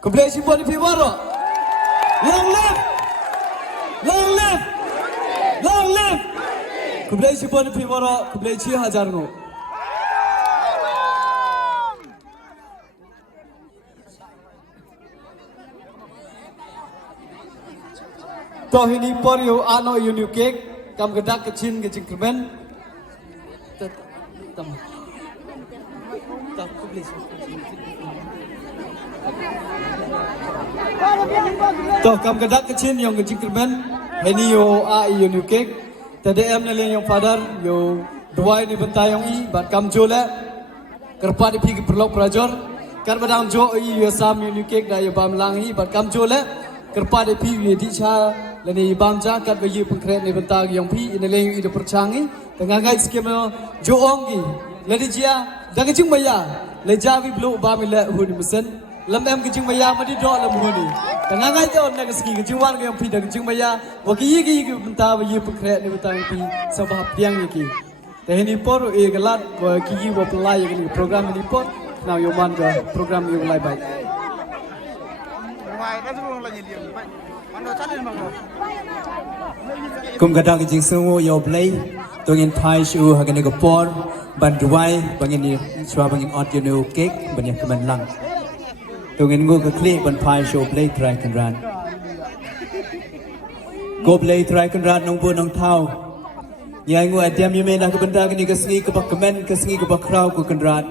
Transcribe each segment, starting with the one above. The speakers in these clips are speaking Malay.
Kublai Pon Piboro. Long live! Long live! Long live! Kublai Pon Piboro, Kublai Hajarno. Toh ini por yo ano yo cake kam gedak kecin kecing kerben. Toh kam gedak kecin yang kecing kerben. Ini yo a yo cake. Tadi em nilai yang padar yo dua ini bentayong i bat kam jole. Kerpa di pigi perlok prajor. Karena badang jo i yo sam yo cake da yo bam langi bat kam jole. Kerpa di pigi di cha. Lani bangja kat bagi pengkret ni bentang yang pi ini lagi itu percangi dengan guys skema joonggi ladi dia dah kecing maya lejawi belum bamila huni mesin lam em kecing maya madi do lam huni dengan guys on nak ski kecing war yang pi dah kecing maya bagi igi bentang bagi pengkret ni bentang pi sebab tiang iki teh ini por galat bagi wa pelai ini program ini por now you man program you mulai baik. Kum kadang jing sungu yo play tungin pai shu hagan ko por ban duai bangin ni swa bangin ot you know cake banya keman lang tungin ngu ka kli ban pai shu play try kan ran go play try kan ran nong bu nong thau yai ngu adem yeme na ka benda ni ka sngi ka comment ka sngi ka bakrau ko kan ran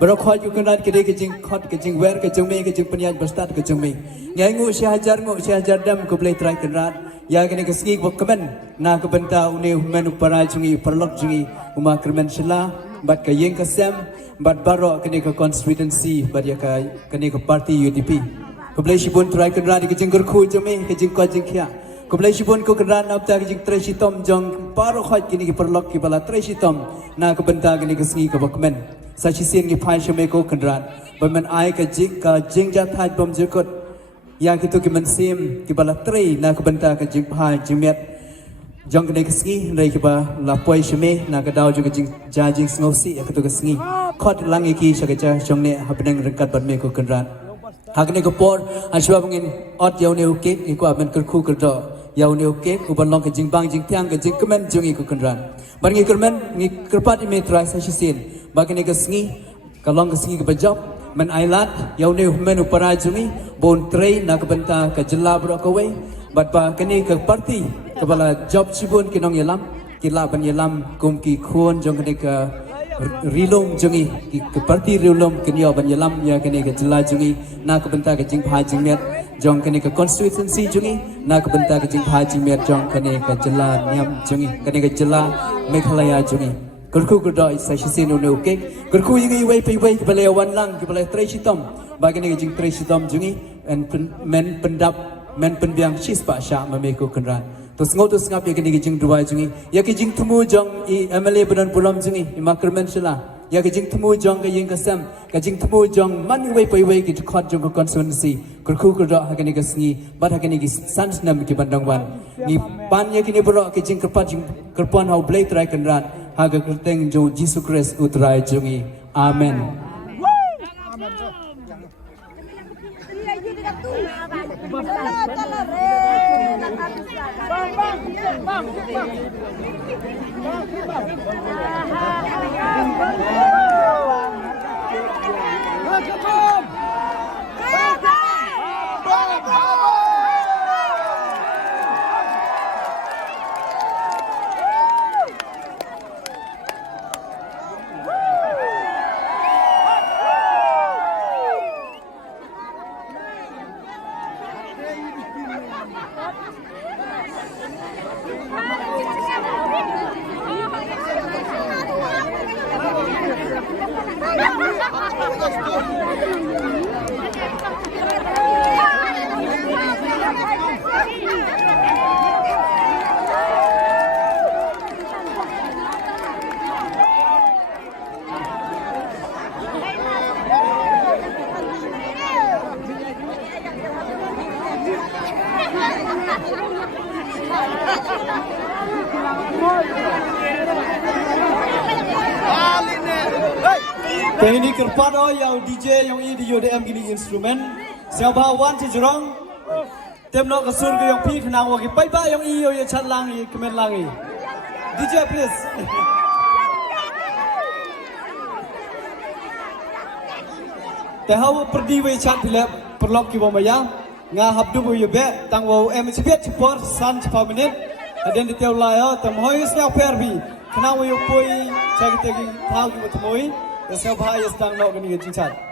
Baru khot you kan rat kede ke jing khot ke jing wer ke jing me ke jing penyan bastat ke jing me ngai ngu syahajar dam ko play try kan rat ya kene ke sgi ko kemen na ke benta une menu para jungi perlok jungi uma kermen sela bat ke yeng ke sem bat baro kene ke constituency bat ya ka kene ke parti UDP ko play sibun try kan rat ke jing gerkhu jeme ke jing ko jing khia ko play sibun ko kan rat na ta ke jing treshi tom jong paro khot kene ke perlok ki bala treshi tom na ke benta kene ke sgi ko kemen sachi sin ni pai shome ko kan rat baman ai ka jing ja thai bom jekot yang kita kiman sim kibala trei na kebenta ka jing phai jimet jong kene keski rei kiba la poi shme na ka daw juga jing ja jing snosi ya ketu keski khot langi ki shagaja jongne hapneng rengkat ban me ko kanran hakne ko por aswa bangin ot yaw ne uke ko aben kerku kerdo yaw ne uke ko ban long ka jing bang jing tiang ka jing kemen jongi ko kanran ban ngi kermen ngi kerpat me trai sa shisin bagene keski kalong keski ke bajop men ailat yaw ne menu para jungi bon trei na kebenta ke jela bro kowe bat pa kini ke parti kepala job sibun kinong yelam kila ban yelam kum ki khon jong kini ke rilom jungi ke parti rilom kini ban yelam ya kini ke jela jungi na kebenta ke jing pha jing met jong kini ke constituency jungi na kebenta ke jing pha jing met jong kini ke jela niam jungi kini ke jela meghalaya jungi Kerku kerdoi saya sini unu oke. Kerku ini wei kepala wan lang kepala treshi tom. Bagini jing treshi tom jungi and men pendap men penbiang sis pak syak memeku kenran. Terus ngotus ngap ya kini jing dua jungi. Ya ke jing temu jong i MLA benan pulam jungi. Imakermen sila. Ya ke jing temu jong ke jing kesem. Ke jing temu jong mani wei ke khot jong ke konstituensi. Kerku kerdoi hakini ke sengi. Bat hakini ke sans nam ke bandang wan. Ni pan ya kini berok ke jing kerpat jing kerpan hau blade try kenran. Haga kerteng jo Jesus Christ utrai jungi. Amen. Teknik kerpat yang DJ yang ini di UDM gini instrumen Siapa wan cicerong tem no kesur ke yang pi kenang wagi pai ba yang iyo ya chat langi kemen langi DJ please Te hau perdi we chat pila perlok ki bomaya nga habdu bo yebe tang wo em chipet chipor san chipa minit aden de tew layo tam hoi sna perbi kenang wo yo poi chagte ki thau ki motmoi the sabha is tang no gani chat